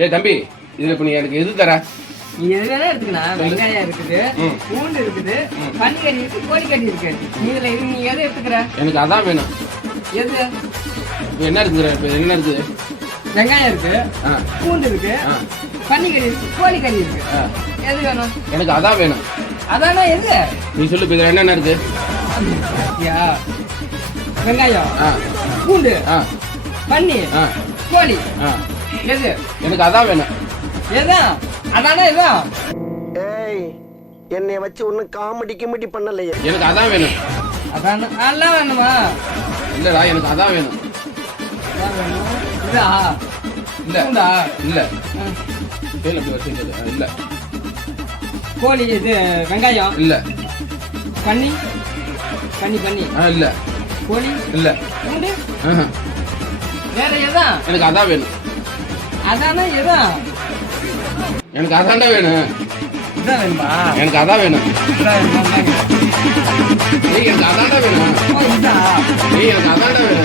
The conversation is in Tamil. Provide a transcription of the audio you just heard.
டேய் தம்பி, இதுல இப்ப நீ எனக்கு எது தர? நீ எது வேணா எடுத்துக்கலாம். வெங்காயம் இருக்குது, பூண்டு இருக்குது, பன்னிக்கறி இருக்கு, கோழிக்கறி இருக்கு. நீ எதை எடுத்துக்கிற? எனக்கு அதான் வேணும். எது? இப்ப என்ன இருக்குது? இப்ப என்ன இருக்குது? வெங்காயம் இருக்கு, பூண்டு இருக்கு, பன்னிக்கறி இருக்கு, கோழிக்கறி இருக்கு. எது வேணும்? எனக்கு அதான் வேணும். அதானா எது? நீ சொல்லு, இப்ப இதுல என்னென்ன இருக்கு? வெங்காயம், பூண்டு, பன்னி, கோழி. எது? எனக்கு அதான் வேணும். எதான்? அதானா எதான்? ஏய், என்னை வச்சு ஒன்னும் காமெடி கிமெடி பண்ணலையே. எனக்கு அதான் வேணும். அதான அதெல்லாம் வேணுமா? இல்லடா, எனக்கு அதான் வேணும். இதா? இல்ல பூண்டா? இல்ல கேளு, அப்படி வச்சுக்கிறது இல்ல. கோழி இது வெங்காயம் இல்ல. பன்னி பன்னி இல்ல. கோழி இல்ல. பூண்டு. வேற எதான்? எனக்கு அதான் வேணும். அதானா எதான்? எனக்கு அதான்டா வேணும். இதான் வேணுமா? எனக்கு அதான் வேணும். இதான் வேணுமா? நீ எனக்கு அதான்டா வேணும். இதா? நீ எனக்கு அதான்டா வேணும்.